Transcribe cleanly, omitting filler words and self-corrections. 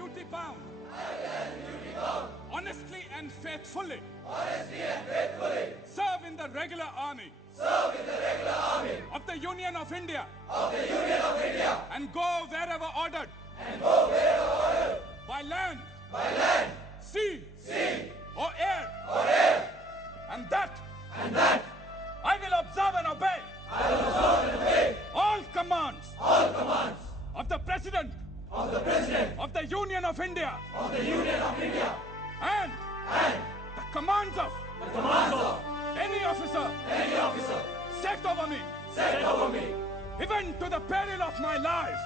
duty bound. Honestly and faithfully. Serve in the regular army. Of the Union of India. And go wherever ordered. By land. Sea. Or air. And that. I will observe and obey. All commands. Of the President. Of the Union of India. And the commands of any officer set over me. Even to the peril of my life.